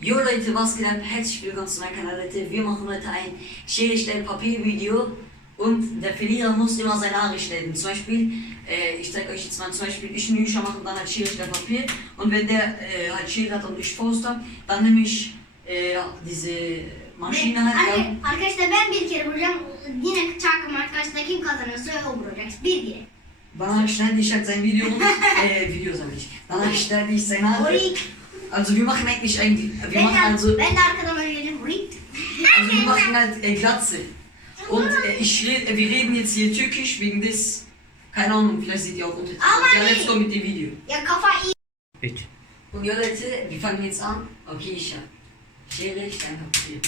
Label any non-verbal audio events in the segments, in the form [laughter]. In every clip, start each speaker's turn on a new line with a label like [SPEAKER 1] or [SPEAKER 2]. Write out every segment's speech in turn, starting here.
[SPEAKER 1] Jo Leute, was geht ab? Herzlich willkommen zu meinem Kanal, Leute. Wir machen heute ein Schere-Stell-Papier-Video und der Verlierer muss immer seine Haare stellen. Zum Beispiel, äh, ich zeige euch jetzt mal, zum Beispiel, ich Nüscher mache dann halt Schere-Stell-Papier und wenn der äh, halt Schere hat und ich Poster, dann nehme ich äh, diese Maschine halt.
[SPEAKER 2] Anne,
[SPEAKER 1] Dann,
[SPEAKER 2] arkadaşlar ben bir kere vuracağım. Yine çarkım arkadaşlar kim kazanırsa o vuracak. Bir kere.
[SPEAKER 1] schneide ich halt sein Video und, äh, [laughs] Video sag ich. Danach schneide ich seine Haare.
[SPEAKER 2] Orik.
[SPEAKER 1] Also wir machen eigentlich ein, wir machen
[SPEAKER 2] de,
[SPEAKER 1] also. Also wir machen halt äh, Glatze. Und äh, ich red, äh, wir reden jetzt hier türkisch wegen des. Keine Ahnung, vielleicht seht ihr auch Untertitel.
[SPEAKER 2] Aber
[SPEAKER 1] Ja, let's
[SPEAKER 2] nicht.
[SPEAKER 1] go mit dem Video.
[SPEAKER 2] Kafa iyi.
[SPEAKER 3] Üç.
[SPEAKER 1] Und ja Leute, wir fangen jetzt an. Okay, ich hab Schere, Stein, Papier.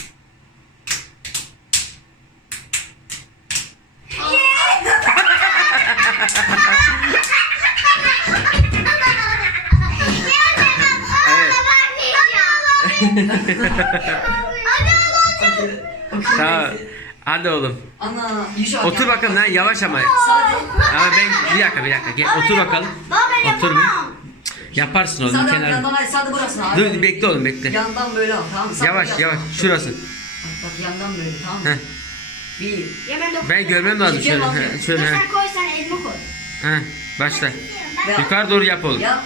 [SPEAKER 3] Tamam. Hadi oğlum.
[SPEAKER 1] Ana, Yuşa
[SPEAKER 3] Otur bakalım lan yavaş ama. Ama ben bir dakika bir dakika gel otur bakalım. Otur bir. Yaparsın oğlum
[SPEAKER 1] Sade
[SPEAKER 3] kenarda.
[SPEAKER 1] yandan ay sade burasını abi.
[SPEAKER 3] Dur bekle oğlum bekle.
[SPEAKER 1] Yandan böyle al tamam mı? Sade
[SPEAKER 3] Yavaş yavaş şurası.
[SPEAKER 1] Bak, bak yandan böyle tamam mı?
[SPEAKER 3] Heh.
[SPEAKER 1] Bir.
[SPEAKER 2] Ya ben de
[SPEAKER 3] Ben görmem lazım şöyle. Heh, Şöyle.
[SPEAKER 2] Dur
[SPEAKER 3] heh.
[SPEAKER 2] sen koy sen elini koy.
[SPEAKER 3] Heh, Başla.
[SPEAKER 1] Ben-
[SPEAKER 3] Yukarı doğru yap oğlum.
[SPEAKER 1] Yap.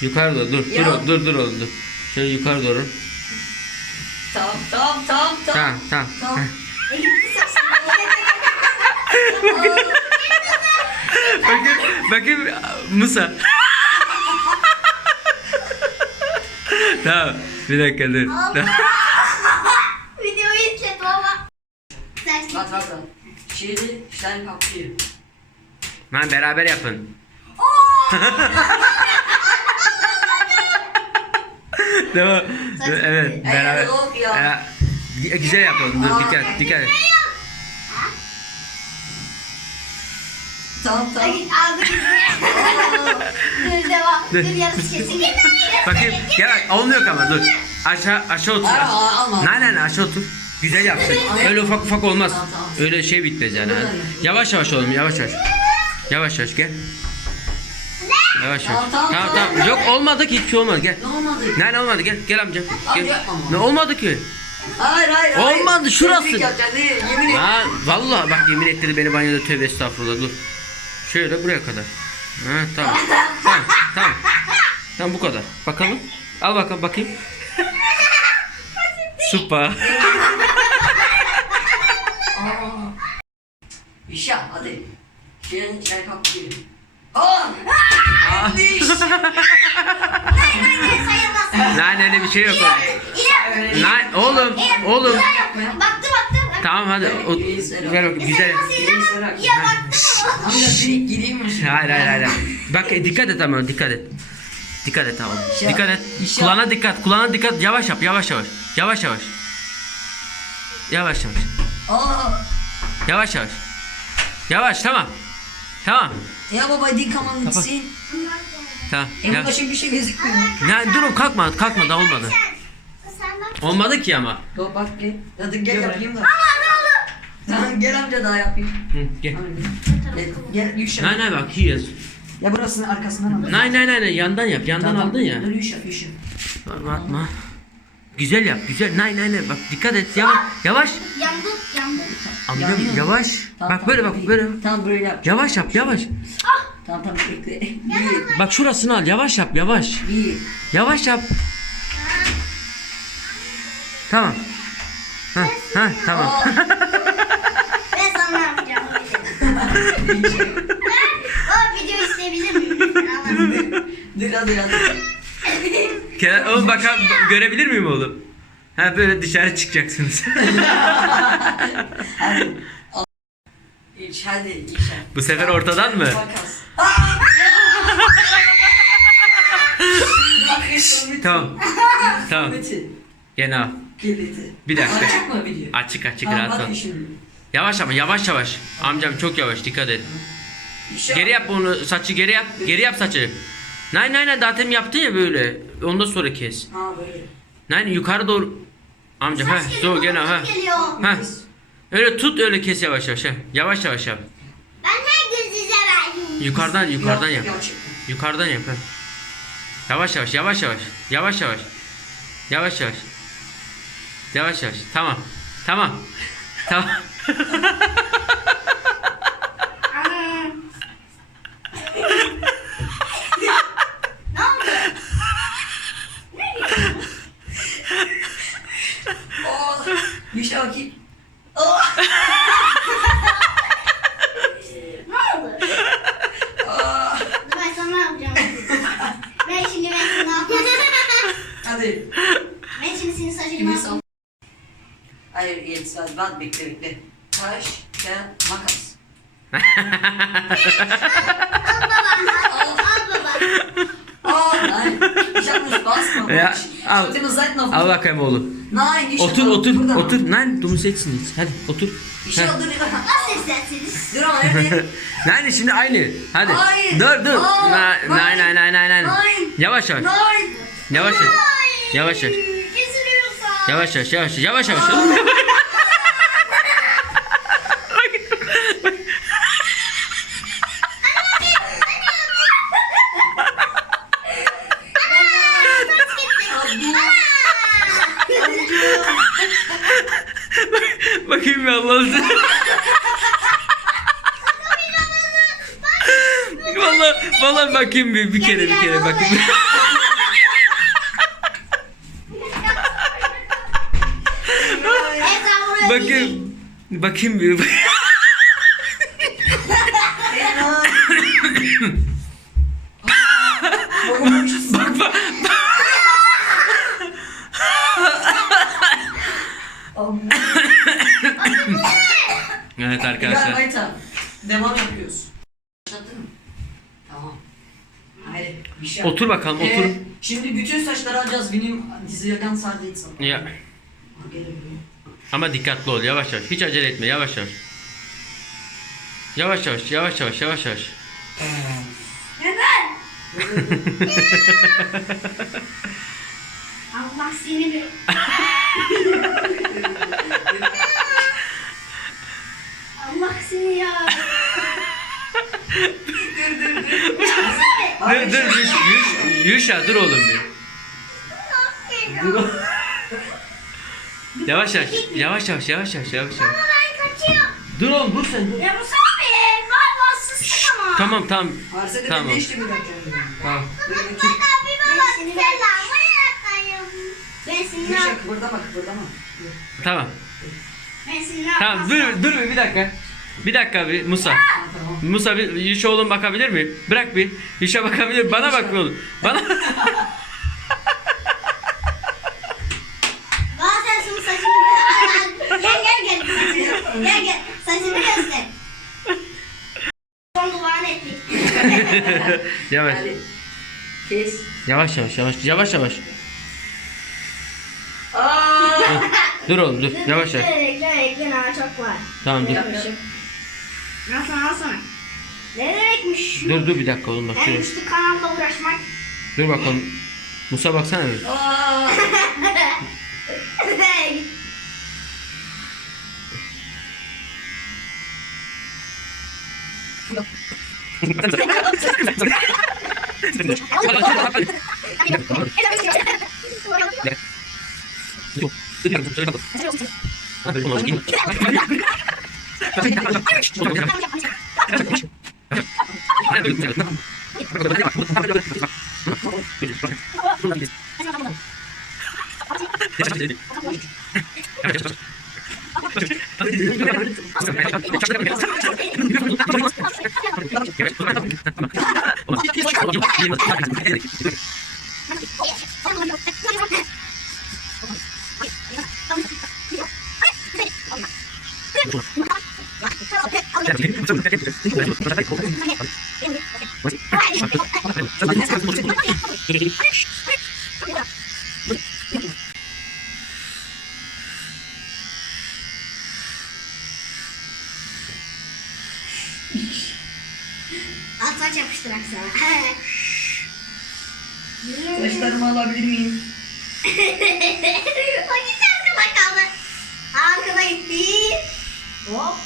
[SPEAKER 3] Yukarı doğru dur. Dur
[SPEAKER 1] Ya.
[SPEAKER 3] oğlum, dur dur oğlum dur. Şöyle yukarı doğru.
[SPEAKER 1] Tamam tamam tamam
[SPEAKER 3] Tamam tamam.
[SPEAKER 1] Tamam.
[SPEAKER 3] Bakın [laughs] bakın Musa. tamam bir dakika dur. [laughs]
[SPEAKER 2] Videoyu izle baba. Sen
[SPEAKER 1] Warte warte. Schere, Stein, Papier.
[SPEAKER 3] Lan beraber yapın. [laughs] tamam. Evet beraber. Ee, güzel yapalım. Dur dikkat dikkat et.
[SPEAKER 1] Tamam tamam.
[SPEAKER 2] Dur devam.
[SPEAKER 3] Dur.
[SPEAKER 2] Dur yarısı kesin.
[SPEAKER 3] Bakayım gel olmuyor ama dur. Aşağı aşağı otur.
[SPEAKER 1] Aa, alma.
[SPEAKER 3] Nein aşağı otur. Güzel yapsın. Öyle ufak ufak olmaz.
[SPEAKER 1] Tamam, tamam.
[SPEAKER 3] Öyle şey bitmez yani.
[SPEAKER 1] Dur, dur.
[SPEAKER 3] Yavaş yavaş oğlum yavaş yavaş. Yavaş yavaş gel. Yavaş yavaş.
[SPEAKER 1] Tamam, tamam.
[SPEAKER 3] Yok olmadı ki hiçbir şey olmadı gel.
[SPEAKER 1] Ne olmadı?
[SPEAKER 3] Ne ne olmadı gel gel amcam.
[SPEAKER 1] Abi
[SPEAKER 3] Gel.
[SPEAKER 1] yapma ama.
[SPEAKER 3] Ne olmadı ki?
[SPEAKER 1] Hayır hayır hayır.
[SPEAKER 3] Olmadı, şurası.
[SPEAKER 1] Yapacaksın yemin et.
[SPEAKER 3] Ha vallahi bak yemin ettirdi beni banyoda tövbe estağfurullah dur. Şöyle buraya kadar. Ha tamam. [laughs] tamam tamam. Tamam bu kadar. Bakalım. Al bakalım bakayım. [laughs] Süper.
[SPEAKER 1] Aa. İşa hadi. Schere, Stein, Papier. Yanlış.
[SPEAKER 2] Sayılmaz.
[SPEAKER 3] Lan öyle bir şey yok.
[SPEAKER 2] İrem.
[SPEAKER 3] Lan oğlum oğlum.
[SPEAKER 2] Güzel yapma. Baktı baktı.
[SPEAKER 3] Tamam hadi. O, ver bakayım güzel.
[SPEAKER 2] Ya baktı ama.
[SPEAKER 1] Amca direkt gireyim mi?
[SPEAKER 3] Hayır hayır hayır. Bak e, dikkat et ama dikkat et. Dikkat et tamam. Dikkat et. Kulağına dikkat. Kulağına dikkat. Yavaş yap. Yavaş yavaş. Yavaş yavaş. Yavaş yavaş.
[SPEAKER 1] Aa.
[SPEAKER 3] Yavaş yavaş. Yavaş tamam. Tamam.
[SPEAKER 1] Ya baba dik aman gitsin.
[SPEAKER 3] Tamam.
[SPEAKER 1] Em
[SPEAKER 3] Ya.
[SPEAKER 1] başka bir şey gözükmüyor.
[SPEAKER 3] Ya durun kalkma. Kalkma da olmadı.
[SPEAKER 2] Sen bak.
[SPEAKER 3] Olmadı ki ama.
[SPEAKER 1] Dur bak gel. Hadi gel yapayım da. Tamam gel amca daha yapayım.
[SPEAKER 3] Hı, gel.
[SPEAKER 1] Gel, gel Yuşa.
[SPEAKER 3] Nein nein bak hier.
[SPEAKER 1] Ya burasının arkasından al.
[SPEAKER 3] Nein nein nein yandan yap. Yandan
[SPEAKER 1] Tamam,
[SPEAKER 3] aldın ya.
[SPEAKER 1] Dur Yuşa Yuşa.
[SPEAKER 3] Atma, Atma. Güzel yap. Güzel. Nein nein nein. Bak dikkat et. Yavaş. Yavaş.
[SPEAKER 2] Yandı yandı.
[SPEAKER 3] Amcam
[SPEAKER 1] Yanıyor.
[SPEAKER 3] yavaş.
[SPEAKER 1] Tamam,
[SPEAKER 3] Bak böyle
[SPEAKER 1] tamam,
[SPEAKER 3] bak böyle.
[SPEAKER 1] Tamam böyle yap.
[SPEAKER 3] Yavaş yap yavaş.
[SPEAKER 1] Tamam tamam bekle. Bir,
[SPEAKER 3] Bak şurasını al. Yavaş yap yavaş.
[SPEAKER 1] bir.
[SPEAKER 3] Yavaş yap. Tamam. Ha ha tamam. [laughs]
[SPEAKER 2] Ben sana ne yapacağım? [laughs] O video isteyebilir miyim?
[SPEAKER 1] Dur hadi hadi.
[SPEAKER 3] Kenan oğlum bakalım görebilir miyim oğlum? Ha böyle dışarı çıkacaksınız. [laughs]
[SPEAKER 1] Hadi Yuşa.
[SPEAKER 3] Bu sefer ortadan mı?
[SPEAKER 1] Makas.
[SPEAKER 3] Tamam. Tamam.
[SPEAKER 1] Metin.
[SPEAKER 3] Gene al. Bir dakika.
[SPEAKER 1] Açık mı video?
[SPEAKER 3] Açık açık
[SPEAKER 1] Tamam,
[SPEAKER 3] rahat ol.
[SPEAKER 1] şimdi.
[SPEAKER 3] Yavaş ama yavaş yavaş. Amcam çok yavaş dikkat et. Geri yap onu saçı geri yap. Geri yap saçı. Nein nein nein daha demin yaptın ya böyle. Ondan sonra kes.
[SPEAKER 1] Ha böyle.
[SPEAKER 3] Nein yukarı doğru. Amca ha
[SPEAKER 2] geliyor,
[SPEAKER 3] gene ha.
[SPEAKER 2] geliyor.
[SPEAKER 3] Ha. Öyle tut öyle kes yavaş yavaş ha. Yavaş yavaş yap.
[SPEAKER 2] Ben her gün size verdim.
[SPEAKER 3] Yukarıdan yukarıdan yap. Yukarıdan yap ha. Yavaş yavaş yavaş yavaş. Yavaş yavaş. Yavaş yavaş. Yavaş yavaş. Tamam. Tamam. Tamam. [laughs]
[SPEAKER 2] Ana. ne oldu? [laughs]
[SPEAKER 1] Bir şey bakayım. Oo,
[SPEAKER 2] Ne oldu?
[SPEAKER 1] aa.
[SPEAKER 2] Dur ben sana ne yapacağım? ben şimdi ben sana ne yapacağım?
[SPEAKER 1] Hadi.
[SPEAKER 2] ben şimdi senin saçını
[SPEAKER 1] Kimi
[SPEAKER 2] yapacağım.
[SPEAKER 1] Hayır, was, warte, bekle, bekle. Taş, kağıt, makas.
[SPEAKER 2] Al baba. Al, al baba.
[SPEAKER 1] Oh nein, ich habe nur Spaß gemacht.
[SPEAKER 3] Ja,
[SPEAKER 1] ich
[SPEAKER 3] al.
[SPEAKER 1] nur Seiten auf.
[SPEAKER 3] Al bakayım oğlum.
[SPEAKER 1] Nein,
[SPEAKER 3] Otur otur otur. Nein, du musst sitzen jetzt. Hadi otur.
[SPEAKER 1] Bir şey oldu
[SPEAKER 2] Nasıl isterseniz.
[SPEAKER 1] Dur ama nerede?
[SPEAKER 3] Nein, şimdi aynı. Hadi.
[SPEAKER 1] Hayır.
[SPEAKER 3] Dur dur. Na- Nein, nein, nein, nein, nein. Yavaş yavaş.
[SPEAKER 1] Nein.
[SPEAKER 3] Yavaş yavaş. Yavaş yavaş. Yavaş yavaş yavaş yavaş yavaş. Bakayım bir Allah'ım. Vallahi vallahi bakayım bir bir kere bir kere bakayım. [laughs] bakayım bakayım bir. bak bak. Evet arkadaşlar.
[SPEAKER 1] Devam yapıyoruz. Başlattın mı? Tamam. Haydi bir şey.
[SPEAKER 3] Otur bakalım
[SPEAKER 1] Ee,
[SPEAKER 3] otur.
[SPEAKER 1] şimdi bütün saçları alacağız. Benim ganz hard jetzt.
[SPEAKER 3] Ya. Ama dikkatli ol yavaş yavaş. Hiç acele etme yavaş yavaş. Yavaş yavaş yavaş yavaş yavaş yavaş.
[SPEAKER 2] Neden? [laughs] Allah seni bir... [laughs] Allah seni ya.
[SPEAKER 3] Dur dur Yüş, Yüş, Yuşa dur oğlum bir. Yavaş yavaş yavaş yavaş yavaş yavaş yavaş yavaş.
[SPEAKER 2] Ben kaçıyorum.
[SPEAKER 3] Dur oğlum dur sen.
[SPEAKER 2] Ya Musa abi, var varsızlık ama.
[SPEAKER 3] Tamam tamam.
[SPEAKER 1] Varsa da
[SPEAKER 3] Tamam. Tamam.
[SPEAKER 2] Baba
[SPEAKER 1] şey
[SPEAKER 2] yap-
[SPEAKER 1] kıpırdama kıpırdama.
[SPEAKER 3] Tamam.
[SPEAKER 2] Ben seni ne
[SPEAKER 3] Tamam dur dur bir, bir dakika. Bir dakika bir Musa. Musa bir Yuşa oğlum bakabilir mi? Bırak bir. Yuşa bakabilir. Bana bak oğlum. Bana. [laughs]
[SPEAKER 2] Bazen şunun saçını Gel gel gel saçını. Gel gel saçını göster. Son duvarını ettik. [laughs]
[SPEAKER 3] yavaş.
[SPEAKER 1] Kes.
[SPEAKER 3] Yavaş yavaş yavaş yavaş yavaş.
[SPEAKER 1] Aa!
[SPEAKER 3] Dur oğlum dur. Yavaş yavaş.
[SPEAKER 2] Ekle ekle daha çok var.
[SPEAKER 3] Tamam dur.
[SPEAKER 2] Yapmışım. Al sana al sana. Ne demekmiş?
[SPEAKER 3] Dur dur bir dakika oğlum bak.
[SPEAKER 2] En
[SPEAKER 3] Dur,
[SPEAKER 2] üstü kanalla uğraşmak.
[SPEAKER 3] dur bakalım. Musa baksana bir. [laughs] 别想这些！别想这些！
[SPEAKER 1] Aa!
[SPEAKER 2] Al saç yapıştırak sana.
[SPEAKER 1] Saçlarımı alabilir miyim? [laughs]
[SPEAKER 2] o gitti arkada kaldı. Arkada gitti. Hop.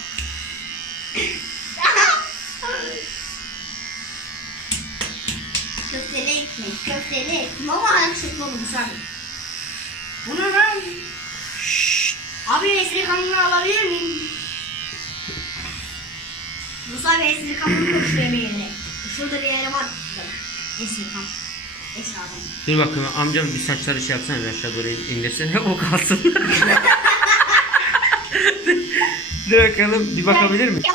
[SPEAKER 2] Köfteli ekmek, köfteli ekmek. Ama haksızlık olmuş abi. Abi esri kanunu alabilir miyim? Musa abi esri kanunu yok şuraya bir yerine. Şurada bir Esri adam.
[SPEAKER 3] Dur bakayım amcam bir saçları şey yapsana bir aşağı doğru indirsin. [laughs] o kalsın. [laughs] Dur bakalım bir bakabilir mi? [laughs]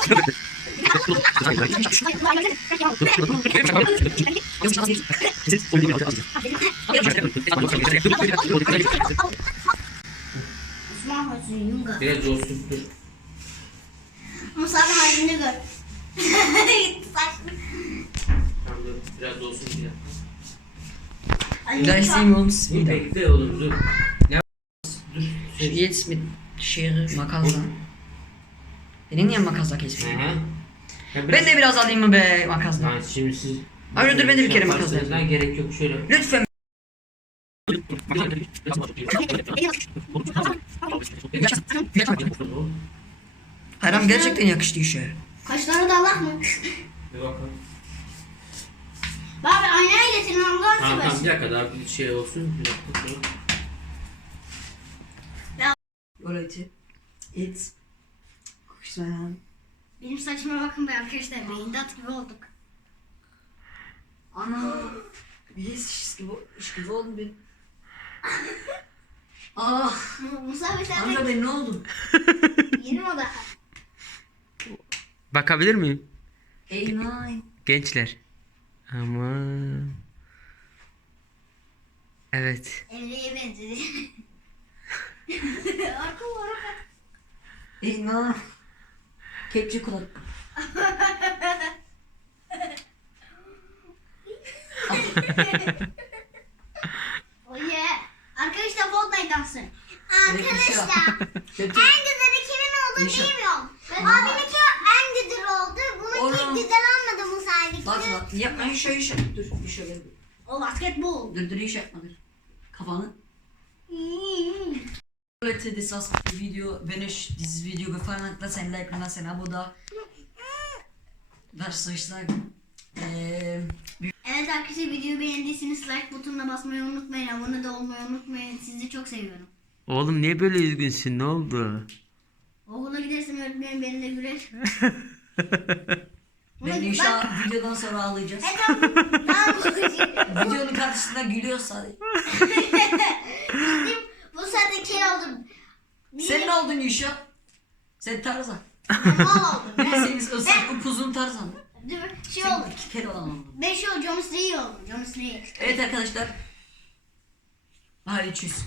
[SPEAKER 3] Biraz olsun dur.
[SPEAKER 2] Musa abi halini gör. Saçlı.
[SPEAKER 3] Tamam dur biraz olsun bir dakika.
[SPEAKER 1] İst ihm ums
[SPEAKER 3] Dur
[SPEAKER 1] wieder.
[SPEAKER 3] bekle oğlum dur. Ne Dur.
[SPEAKER 1] Jetzt mit Schere, Makasla. Benim niye makasla kesmiyor?
[SPEAKER 3] Aha. Ya
[SPEAKER 1] Ben de biraz alayım mı be makasla?
[SPEAKER 3] Lan şimdi siz...
[SPEAKER 1] Abi dur, ben de bir kere makas
[SPEAKER 3] yaparsanız lan gerek yok şöyle.
[SPEAKER 1] Lütfen. Hayran gerçekten yakıştı işe.
[SPEAKER 2] Kaşları da Allah mı?
[SPEAKER 3] Bir bakalım.
[SPEAKER 2] Abi aynaya getirin Allah'ın
[SPEAKER 3] Tamam tamam bir dakika daha bir şey olsun. Bir dakika
[SPEAKER 1] ich mal an.
[SPEAKER 2] Benim saçıma bakın be arkadaşlar. Beyindat gibi olduk.
[SPEAKER 1] Anna, wie ist ich gewo- ich geworden bin. Ah,
[SPEAKER 2] Musa abi sen
[SPEAKER 1] Amca ben ne oldu? [laughs]
[SPEAKER 2] yeni moda.
[SPEAKER 3] Bakabilir miyim?
[SPEAKER 1] Ey.
[SPEAKER 3] Gençler. Aman. Evet.
[SPEAKER 2] Emre'ye benzedi. Arka var arka.
[SPEAKER 1] Ey nein. Kepçe kulak. [laughs]
[SPEAKER 2] Yeah. Arkadaşlar Fortnite dansı.
[SPEAKER 1] Arkadaşlar.
[SPEAKER 2] en güzeli kimin olduğunu bilmiyorum. Abiminki en güzel oldu. Bununki güzel olmadı
[SPEAKER 1] Bak bak yapma şu işi. Dur bir şey ver.
[SPEAKER 2] O basketbol.
[SPEAKER 1] Dur dur iş yapma dur. Kafanı. Leute, das war's mit dem Video. Wenn euch dieses Video gefallen hat, lasst ein Like und lasst ein Abo da. Was soll ich sagen? Ähm,
[SPEAKER 2] Evet arkadaşlar videoyu beğendiyseniz like butonuna basmayı unutmayın. Abone de olmayı unutmayın. Sizi çok seviyorum.
[SPEAKER 3] Oğlum niye böyle üzgünsün? Ne oldu?
[SPEAKER 2] Okula gidersem öğretmenim benimle güler. [laughs]
[SPEAKER 1] videodan sonra ağlayacağız.
[SPEAKER 2] E tamam. [laughs]
[SPEAKER 1] Videonun karşısında gülüyorsa.
[SPEAKER 2] Bu saatte şey oldum.
[SPEAKER 1] Sen ne oldun Yuşa? Sen Tarzan.
[SPEAKER 2] Mal oldum.
[SPEAKER 1] Ben senin ıslak upuzun Tarzan.
[SPEAKER 2] Mi? Şey
[SPEAKER 1] Sen
[SPEAKER 2] oldum.
[SPEAKER 1] kere olan oldun.
[SPEAKER 2] Ben şey oldum. John Snake oldum. John Snake.
[SPEAKER 1] Evet arkadaşlar. Hadi tschüss.